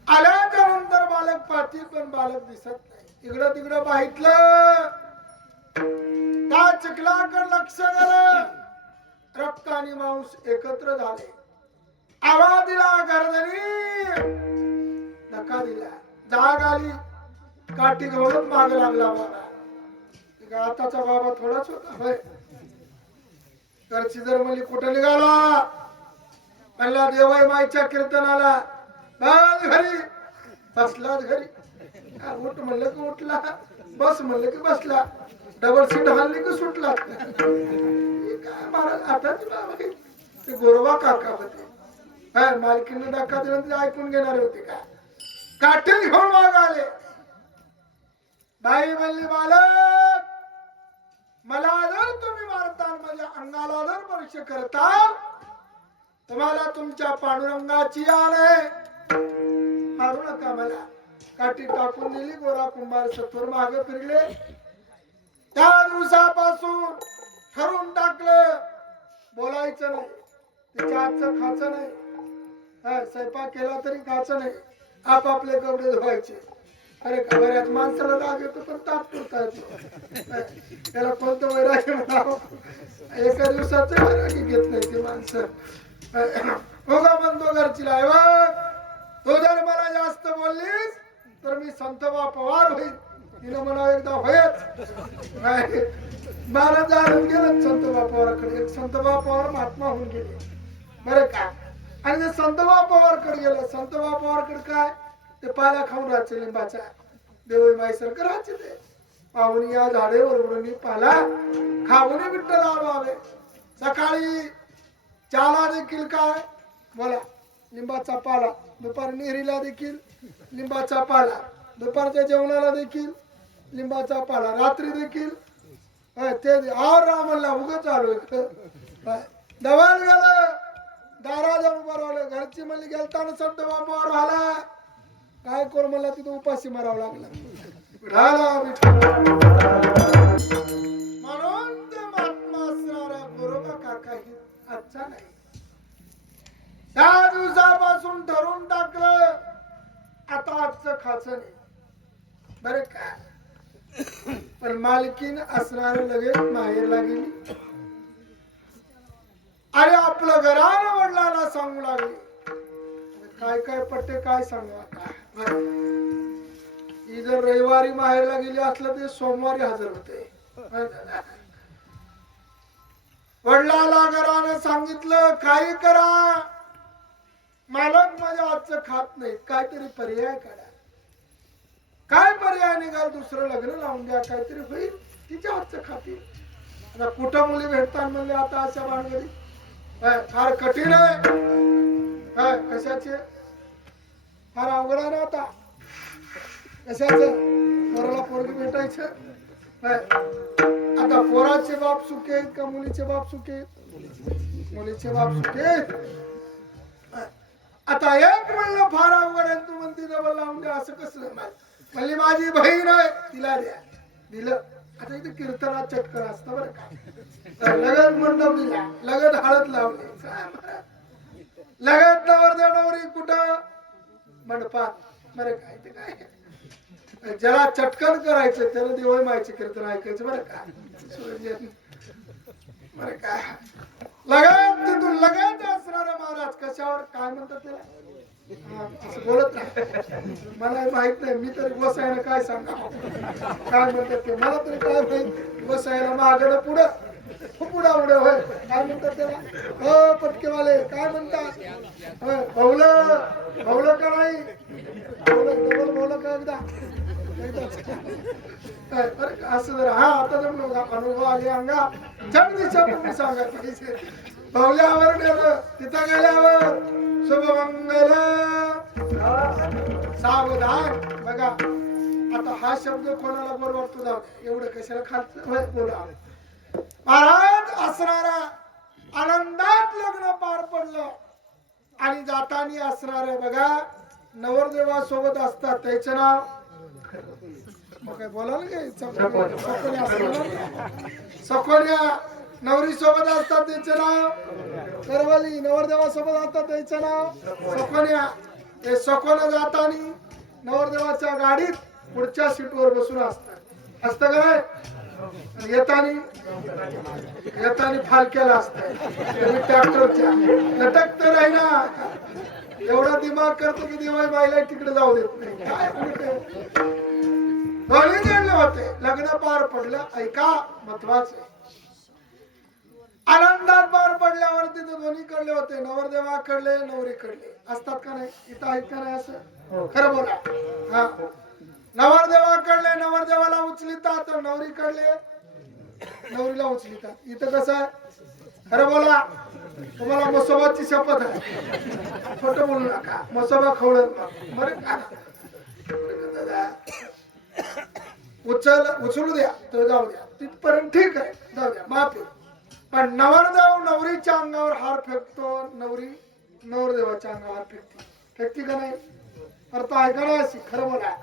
आल्याच्या नंतर बालक पाहतील पण बालक दिसत नाही. इकडं तिकडं पाहितलं त्या चिखलाकडे लक्ष गेलं. रक्त आणि मांस एकत्र झाले. आवाज दिला गर्दनी धक्का दिला. जाग आली. काठी घेऊन माग लागला बाबा. आताचा बाबा थोडाच होता होय. घरची जर म्हणली कुठं निघाला म्हणला देवाई माईच्या कीर्तनाला. बस घरी. बसलाच घरी. उठ म्हणलं की उठला. बस म्हणलं की बसला. डबल सीट हल्ली की सुटला. काय महाराज आताच बाबा ते गोरवा काका होते. मालकीने धक्का दिला ते ऐकून घेणारे होते का. काठी घेऊन माग आले. बाई म्हणली बालक मला जर तुम्ही मारता माझ्या अंगाला जर स्पर्श करता तुम्हाला तुमच्या पांडुरंगाची आण आहे. मारू नका मला. काठी टाकून दिली. गोरा कुंभार सत्वर मागे फिरले. त्या दिवसापासून ठरवून टाकलं बोलायचं नाही. तिच्या हातचं खायचं नाही. स्वयंपाक केला तरी खायचं नाही. आपापले कपडे धुवायचे. अरे बऱ्याच माणसाला राग येतो पण तात्पुरता येतो. त्याला कोणतं वैराग्य म्हणावं. एका दिवसाचं वैराग्य घेत नाही ते माणसं. बघा म्हणतो घरची लाय तू जर मला जास्त बोललीस तर मी संतबा पवार होईल. तिने म्हणा एकदा होयच. महाराज जाणून गेलं संतबा पवाराकडे. एक संतबा पवार महात्मा होऊन गेले बरं का. आणि ते संतबा पवारकडे गेलं. संतबा पवारकडे काय ते पाला खाऊन राहायचे लिंबाचा. देवई माईसारखं राहायचे ते. पाहुणी या झाडे वरवरून पाला खाऊन विठ्ठल आवावे. सकाळी चहाला देखील काय बोला लिंबाचा पाला. दुपारी नेहरीला देखील लिंबाचा पाला. दुपारच्या जेवणाला देखील लिंबाचा पाला. रात्री देखील ते रामला उगच आलो. दवाल गेलं. दारा जाऊन उभं राहिलं. घरची म्हणली गेलताना शब्द बापावर आला. काय करू मला तिथं उपाशी मारावं लागला. म्हणून ते महात्मा असणारा बरोबर काका ही आजचा नाही. त्या दिवसापासून ठरवून टाकलं आता आजचं खायचं नाही बरं का. पण मालकीन असणार लगेच माहेरला गेली. आणि आपलं घरानं वडिलांना सांगू लागली. काय काय पट्टे काय सांगू आता. ही जर रविवारी माहेरला गेली असलं ते सोमवारी हजर होते. वडिलाला घरानं सांगितलं काही करा मालक माझ्या आजचं खात नाही. काहीतरी पर्याय काढा. काय पर्याय निघाल. दुसरं लग्न लावून द्या काहीतरी होईल. तिच्या हातचं खातील. आता कुठं मुली भेटतात म्हणले आता अशा भानगडी फार कठीण आहे. कशाचे फार अवघड आहे ना आता. कशाच पोराला पोरगी भेटायचं. आता पोराचे बाप सुखे आहेत का मुलीचे बाप सुखे आहेत. मुलीचे बाप सुखे आहेत. आता एक म्हणलं फार अवघड आहे. तू म्हणते डबल लावून द्या असं कसं म्हणली माझी बहीण आहे तिला द्या. दिलं. आता इथे कीर्तनात चटकन असतं बरं का. लगत मंडप दिला. लगत हळद लावली. लगत नवरदेव नवरी कुठं मंडपात बरं काय. ते काय ज्याला चटकन करायचं त्याला देवळ मायचे कीर्तन ऐकायचं बरं का. बरं का. लगत तिथून लगत असणारा महाराज कशावर काय म्हणतात त्याला असं बोलत नाही. मला माहित नाही. मी तरी बसायला काय सांगा काय म्हणतात ते मला तरी काय माहित. बसायला मागणं पुढं पुढा उड्या होय काय म्हणतात त्याला. पटकेवाले काय म्हणतात. भवलं भवलं का नाही. डबल भवलं का एकदा असं जर. हा आता जर अनुभव आले अंगा जगदीशा तुम्ही सांगा पावल्यावर नेलं तिथं गेल्यावर शुभमंगल सावधान. बघा आता हा शब्द कोणाला बरोबर वाटतो जाऊ दे. एवढं कशाला खालचं बोला. महाराज असणारा आनंदात लग्न पार पडलं आणि जातानी असणारे बघा नवरदेवा सोबत असतात त्याचं नाव काय बोलाल काय सकोन्या. नवरी सोबत असतात त्याचं नाव करवली. नवरदेवा सोबत असतात त्याचं नाव सकोन्या. ते सकोन जातानी नवरदेवाच्या गाडीत पुढच्या सीटवर बसून असतात. असतं काय येतानी फालक्याला असतं ट्रॅक्टरच्या लटक तर आहे ना. एवढा दिमाग करतो की दिवाळी बाईला तिकडे जाऊ देत नाही. काय दोन्ही गेले होते लग्न पार पडलं. ऐका महत्वाचं आनंदात पार पडल्यावर तिथे दोन्ही कडले होते. नवरदेवा कडले नवरी कडले असतात का नाही. इथं आहेत का नाही असं खरं बोला. हा नवरदेवा कडले नवरदेवाला उचलितात नवरी कडले नवरीला उचलितात. इथं कसं आहे खरं बोला. तुम्हाला मसोबाची शपथ आहे खोटं बोलू नका. मसोबा खवळत बरं का. उचलू द्या तो जाऊ द्या तिथपर्यंत ठीक आहे जाऊ द्या माफी. पण नवरदेव नवरीच्या अंगावर हार फेकतो. नवरी नवरदेवाच्या अंगावर फेकती का नाही. अर्थ ऐका नाही अशी खरं बोला.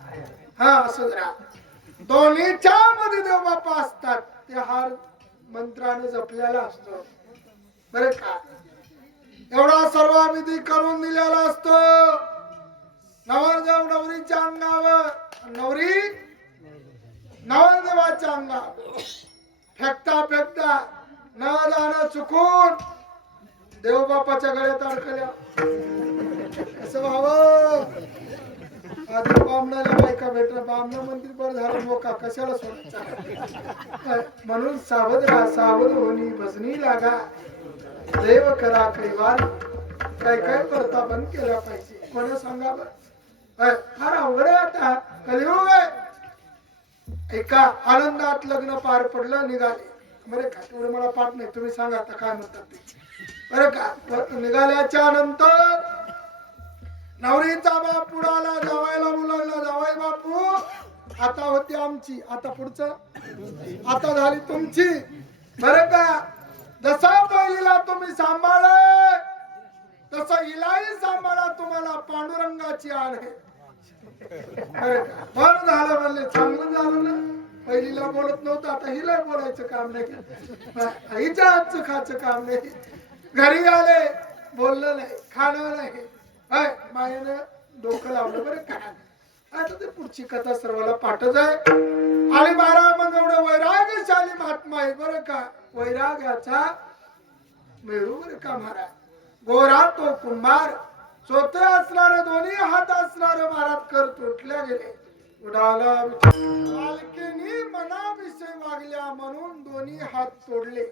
हा असं जरा दोन्हीच्या मध्ये देव बाप्पा असतात. ते हार मंत्राने जपलेला असतो बरे का. एवढा सर्व विधी करून दिलेला असतो. नवरदेव नवरीच्या अंगावर नवरी नवरदेवाच्या अंगावर फेकता फेकता न जाणं चुकून देवबापाच्या गळ्यात अडकल्या. असं व्हावं. आधी बामणाला बायका भेटलं. बामणा मंदिर बरं झालं मोका कशाला सोडायचा. म्हणून सावध राहा सावध होणी भजनी लागा देव करा कैवार. काय काय करता बंद केला पाहिजे कोणा सांगा बरं. फार अवघड आहे आता कलियुग आहे. एका आनंदात लग्न पार पडलं निघाले बरे का. तेवढं मला पाठ नाही तुम्ही सांगा आता काय म्हणतात ते बरं का. निघाल्याच्या नंतर नवरीचा बाप पुढाला जावायला मुलाला जावाई बापू आता होती आमची आता पुढचं आता झाली तुमची बरं का. जसा पहिलीला तुम्ही सांभाळ तसं हिलाही सांभाळा. तुम्हाला पांडुरंगाची आण आहे बरं का. बरं झालं म्हणले चांगलं झालं ना. पहिलीला बोलत नव्हतं आता हिला बोलायचं काम नाही. आईच्या हातचं खायचं काम नाही. घरी आले बोललं नाही खाणं नाही. मायेनं डोकं लावलं बरं का. आता ते पुढची कथा सर्वाला पाठच आहे. आणि 12 मग एवढं वैराग्यशाली महात्मा आहे बरं का. वैराग्याचा मेरू बरं का महाराज. गोरा तो कुंभार चोथे असणारे दोन्ही हात असणारे महाराज कर तुटल्या गेले. उडाला मालकीनी मनाविषयी वागल्या म्हणून दोन्ही हात तोडले.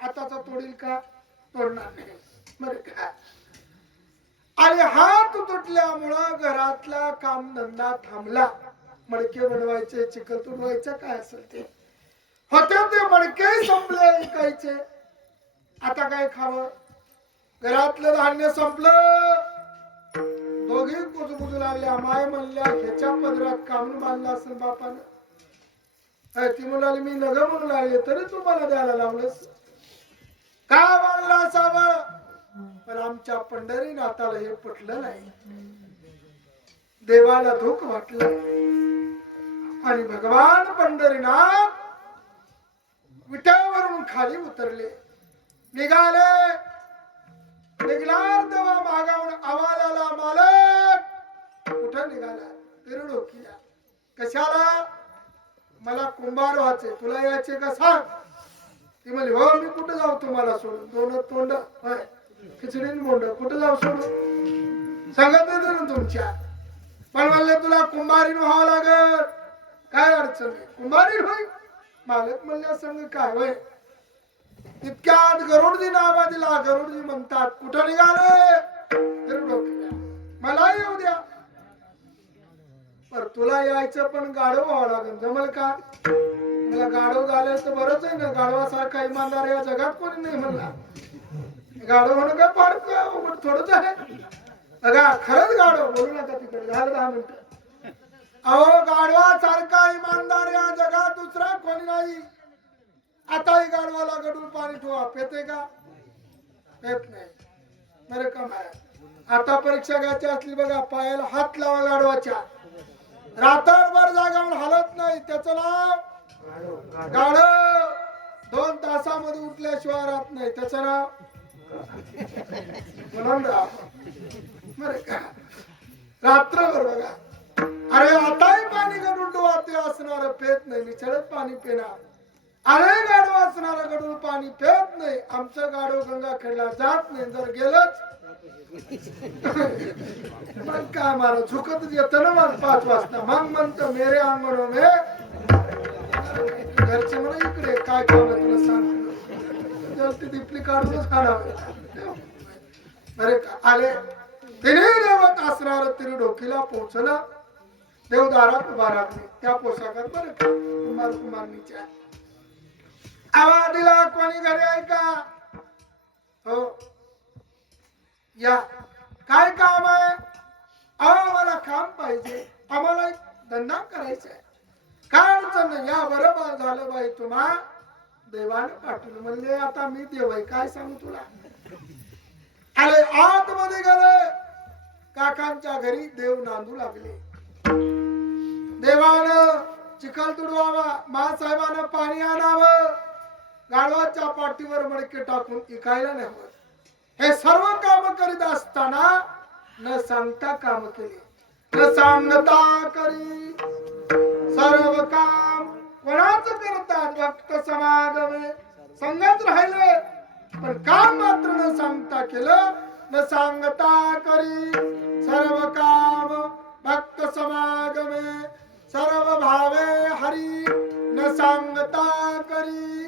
आताचा तोडील का तोडणार नाही बरं का. आणि हात तुटल्यामुळं घरातला कामधंदा थांबला. मडके बनवायचे चिखल तुडवायचं काय असेल ते होते ते मडके संपले ऐकायचे. आता काय खावं. घरातलं धान्य संपलं. दोघी कुजबुजू लागल्या. माय म्हणल्या ह्याच्या पदरात कामून बांधला असेल बापानं. ती म्हणाली मी नग म्हणून लागले तरी तुम्हाला द्यायला लावलंस का बांधला असावं. पण आमच्या पंढरीनाथाला हे पटलं नाही. देवाला दुःख वाटलं आणि भगवान पंढरीनाथ विठ्यावरून खाली उतरले. निघाले. निघणार तेव्हा मागावून आवाज आला मालक कुठं निघाला. तिरुडोकीला. कशाला. मला कुंभार व्हायचे तुला यायचे का सांग. ती म्हणली हो मी कुठं जाऊ तुम्हाला सोडून. दोन तोंड खिचडीन बोंड कुठं जाऊ सोडून सांगत येत ना तुमच्या. पण म्हणले तुला कुंभारीन व्हावं लागल. काय अडचण आहे कुंभारीन होईल. मालक म्हणल्या संग काय होय. इतक्यात गरुडजी नावा दिला. गरुडजी म्हणतात कुठं निघाले. मला येऊ द्या. पर तुला यायचं पण गाढव व्हावं लागेल जमल का. मला गाढव झालं तर बरंच आहे ना. गाढवासारखा इमानदार या जगात कोणी नाही म्हणला. गाडो म्हणून काय फार थोडंच आहे बघा. खरंच गाडो बोलू नका तिकडे. झालं 10 मिनिटं. अहो गाढवा सारखा इमानदार या जगात दुसरा कोणी नाही. आताही गाढवाला गडून पाणी ठेवा, पेते का? पेत नाही. बरं का महाराज, आता परीक्षा घ्यायची असली बघा, पायाला हात लावा गाढवाच्या, रात्रभर जागावून हालत नाही, त्याचं नाव गाढव. 2 तासामध्ये उठल्याशिवाय राहत नाही, त्याचं नाव म्हणून राव. बरं का, रात्रभर बघा. अरे आताही पाणी गडून डोवाते असणार पेत नाही, निचळत पाणी पिणार. अरे गाडव असणार गडून पाणी पेत नाही. आमचं गाडव गंगाखेडला जात नाही, जर गेलंच मग काय मारा झुकत येतं ना मग 5 वाजता. मग म्हणतो मेरे अंगणो मे घरचे म्हणा इकडे काय काम आहे तुला सांगतो, जलती दिपली काढूनच खाणार. अरे आले तिने देवत असणार तिने डोकीला पोहोचलं. देवदारात उभा राहते त्या पोशाखात. बरं का कुमार कुमारनीच्या आवाज दिला, कोणी घरी आहे का? हो या, काय काम आहे? अहो मला काम पाहिजे, आम्हाला एक धंदा करायचा आहे. काय अडचण नाही, या बरोबर झालं बाई, तुम्हा देवाने पाठवलं. म्हणजे आता मी देव आहे काय सांगू तुला. आले आतमध्ये गेले, काकांच्या घरी देव नांदू लागले. देवानं चिखल तुडवावा, मासाहेबानं पाणी आणावं, गाढवाच्या पाठीवर मडके टाकून इकायला न्यावं. हे सर्व काम करीत असताना न सांगता काम केले. न सांगता करी सर्व काम कोणाच करतात? भक्त समागमे संगत राहिले, पण काम मात्र न सांगता केलं. न सांगता करी सर्व काम भक्त समागमे सर्व भावे हरी. न सांगता करी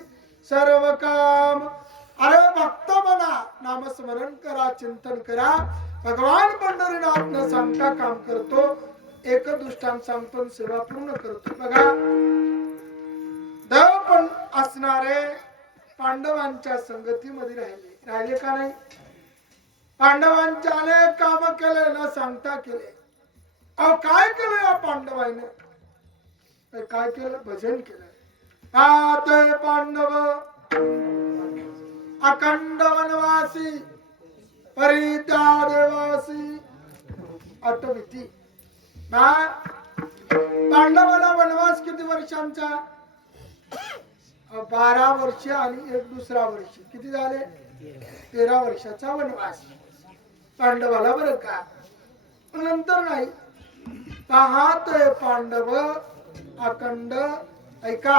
सर्व काम. अरे भक्त बना, नामस्मरण करा, चिंतन करा. भगवान पंढरीनाथ न सांगता काम करतो. एक दृष्टांत सांगतो, सेवा पूर्ण करतो. बघा देव पण असणारे पांडवांच्या संगतीमध्ये राहिले का नाही? पांडवांच्या अनेक काम केले, न सांगता केले. अहो काय केलं या पांडवाने? काय केलं? भजन केलं. आते पांडव अखंड वनवासी परित्या देवासी अटविती. पांडवाला वनवास किती वर्षांचा? 12 वर्ष आणि 1 दुसरा वर्ष, किती झाले? 13 वर्षाचा वनवास पांडवाला. बरं का, नंतर नाही. पाहत पांडव अखंड, ऐका,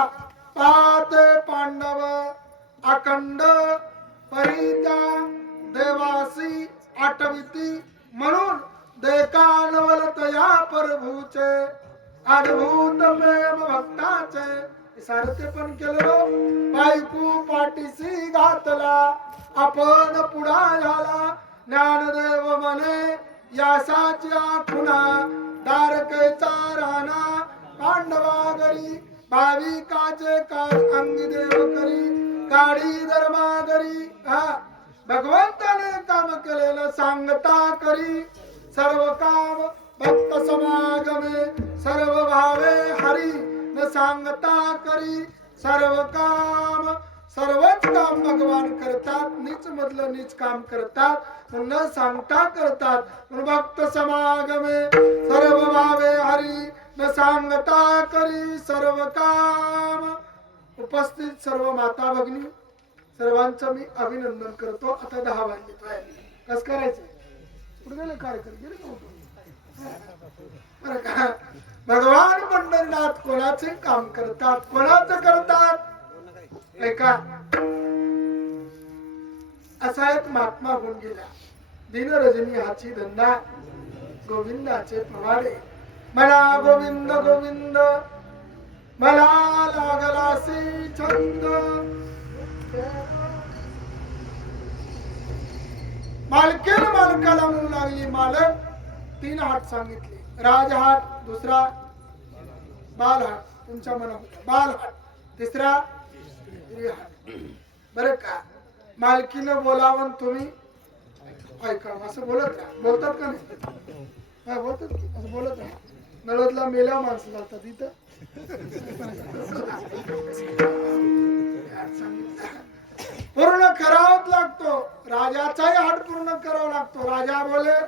पाहत पांडव अखंड परित्या देवासी आठविती. म्हणून देकानवलतया प्रभूचे अद्भुत प्रेम भक्ताचे सारथे पण केलं. बायकू पाठीसी घातला आपण पुढा झाला. ज्ञानदेव म्हणे यासाच्या खुणा दारकेचा राणा पांडवा घरी भाविकाचे काज अंगी देव करी काढी धर्मागरी. भगवंताने काम केलेलं सांगता करी सर्व काम भक्त समागमे सर्व भावे हरी. न सांगता करी सर्व काम. सर्वच काम भगवान करतात, नीच मधलं नीच काम करतात, न सांगता करतात. भक्त समागमे सर्व भावे हरी. न सांगता करी सर्व काम. उपस्थित सर्व माता भगिनी सर्वांचं मी अभिनंदन करतो. आता 10 वाजले. कस करायचं? कुठे गेले कार्यक्रम? गेले बरं का. भगवान पंढरीनाथ कोणाचे काम करतात? कोणाचं करतात? ऐका, असा एक महात्मा होऊन गेला. दिन रजनी हाची धंदा गोविंदाचे प्रवाडे. मला गोविंद गोविंद मला लागलासी छंद. मालकीन मालकाला म्हणू लागली मालक. 3 हात सांगितले. राजहाट, दुसरा बालहाट, तुमच्या मनात बालहाट, तिसरा स्त्रीहाट. बरं का, मालकीनं बोलावं तुम्ही ऐका असं बोलतात का नाही? हा बोलतात की असं बोलत नाही. नळदला मेल्या माणसं जातात इथं. पूर्ण करावाच लागतो. राजाचाही हात पूर्ण करावा लागतो. राजा बोले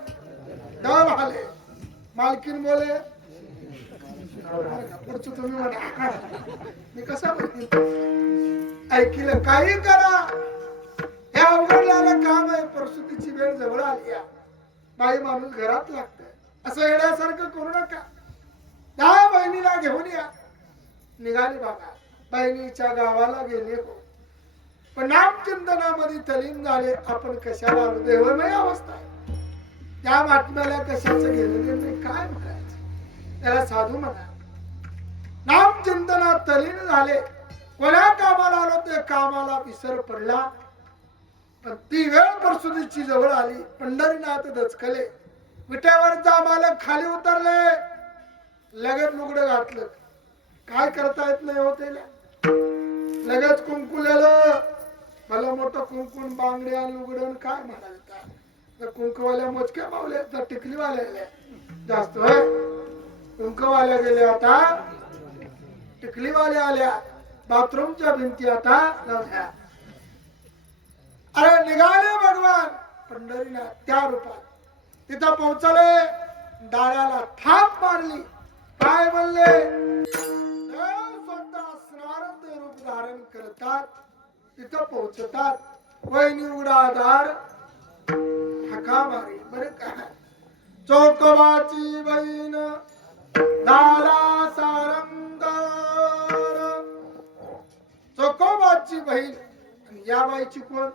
डर आले, मालकीन बोले पुढचं तुम्ही म्हणा. मी कसा ऐकलं काही करा, हे अवघडलेलं काम आहे. प्रसूतीची वेळ जवळ आली आहे. बाई माणूस घरात लागतंय असं येण्यासारखं करू नका. त्या बहिणीला घेऊन या. निघाली बाबा, बहिणीच्या गावाला गेले हो. पण नामचिंतनामध्ये तलीन झाले. आपण कशाला आलो? देवमय अवस्था आहे. त्या बातम्याला कशाचं गेलं नाही, काय म्हणायचं त्याला? साधू म्हणा. नामचिंतनात तलीन झाले. कोण्या कामाला आलो ते कामाला विसर पडला. पण ती वेळ प्रसूतीची जवळ आली. पंढरीनाथ दचकले. विट्यावर जामालक खाली उतरले. लगेच लुगडं घातलं. काय करता येत नाही होते. लगेच कुंकुलेलं. मला मोठं कुंकुन बांगड्या लुगडं काय म्हणायचं. कुंकवाल्या मोजक्या मावल्या तर टिकलीवाल्या जास्त होय. कुंकवाल्या गेल्या आता टिकलीवाल्या आल्या. बाथरूमच्या भिंती आता लावल्या. अरे निघाले भगवान पंढरीनाथ त्या रूपात. तिथं पोहोचले. दाराला थाप मारली. काय म्हणले? स्वतः स्नारद रूप धारण करतात. तिथं पोहोचतात. वहिनी उघडा दार हाका मारी. बरे काय चोकोबाची बहीण झाला सारंगार. चोकोबाची बहीण. आणि या बाईची कोण?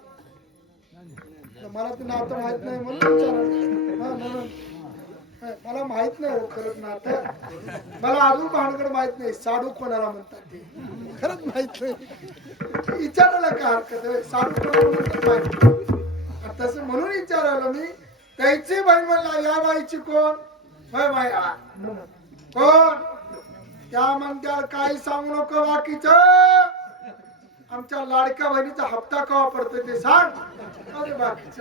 मला ते नातं माहित नाही म्हणून विचारलं. मला माहित नाही हो खरंच नातं. मला अजून भानगड माहित नाही. साडू कोणाला म्हणतात ते खरंच माहित नाही. विचारायला काय हरकत आहे? साडू कोणाला म्हणतात माहित नाही. तसं म्हणून विचारायला मी. त्याची बहीण म्हणला या बाईची कोण? होय माया कोण? त्या म्हणत्या काही सांगू नको बाकीच. आमच्या लाडक्या बहिणीचा हप्ता कवा पडतो ते सांग. अरे बाकीच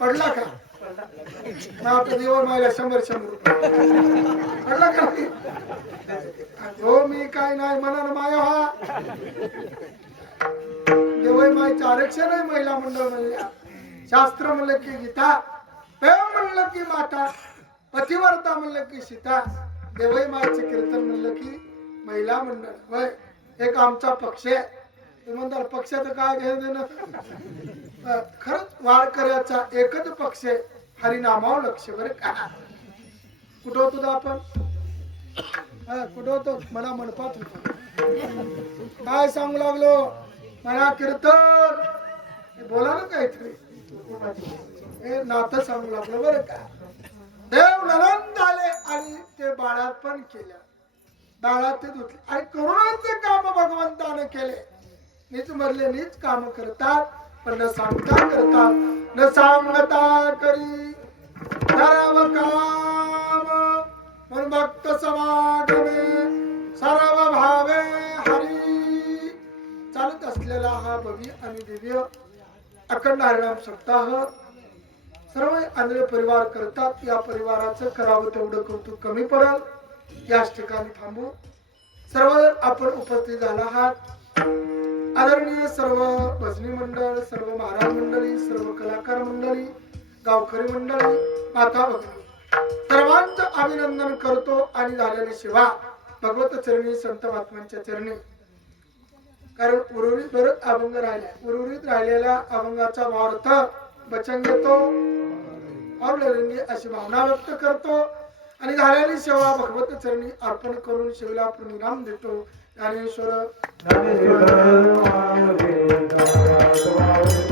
पडला का? आता देव मायला 100 रुपये पडला का? हो मी काय नाही म्हणा माया. हा देवय मायचं आरक्षण आहे. महिला मंडळ म्हणल्या. शास्त्र म्हणलं की गीता. प्रेम म्हणलं की माता. पतिव्रता म्हणलं की सीता. देवय मायचं कीर्तन म्हणलं की महिला मंडळ. होय एक आमचा पक्ष आहे. तू म्हणतात पक्षाचं काय घेणं देणं? खरंच वारकऱ्याचा एकच पक्ष आहे. हरिनामावर लक्ष. बरं का? कुठं होतो आपण? कुठं होतो? मला मनपात होतो. काय सांगू लागलो? मला कीर्तन बोला ना काहीतरी. हे नातं सांगू लागलो. बरं का? देव ननंद आले आणि ते बाळात पण केलं. बाळात ते धुतले आणि करुणाचे काम भगवंताने केले. नीच मरले नीच काम करतात. पण न सांगता करतात. न सांगता करी सर्व काम. म्हणून भक्त समागमे सर्व भावे हरी. चालत असलेला हा भव्य आणि दिव्य अखंड हरिनाम सप्ताह सर्व आंधळे परिवार करतात. या परिवाराचं करावं तेवढं कौतुक कमी पडेल. याच ठिकाणी थांबू. सर्व आपण उपस्थित झाला आहात. आदरणीय सर्व भजनी मंडळ, सर्व महाराज मंडळी, सर्व कलाकार मंडळी, गावकरी मंडळी, माता भगिनी सर्वांचं अभिनंदन करतो. आणि झालेली सेवा भगवत चरणी संत महात्म्यांच्या चरणी. कारण उर्वरित बरंच अभंग राहिले. उर्वरित राहिलेल्या अभंगाचा भावार्थ वचन घेतो और रंगी अशी भावना व्यक्त करतो. आणि झालेली सेवा भगवत चरणी अर्पण करून शिवला प्रणिराम देतो. ज्ञानेश्वर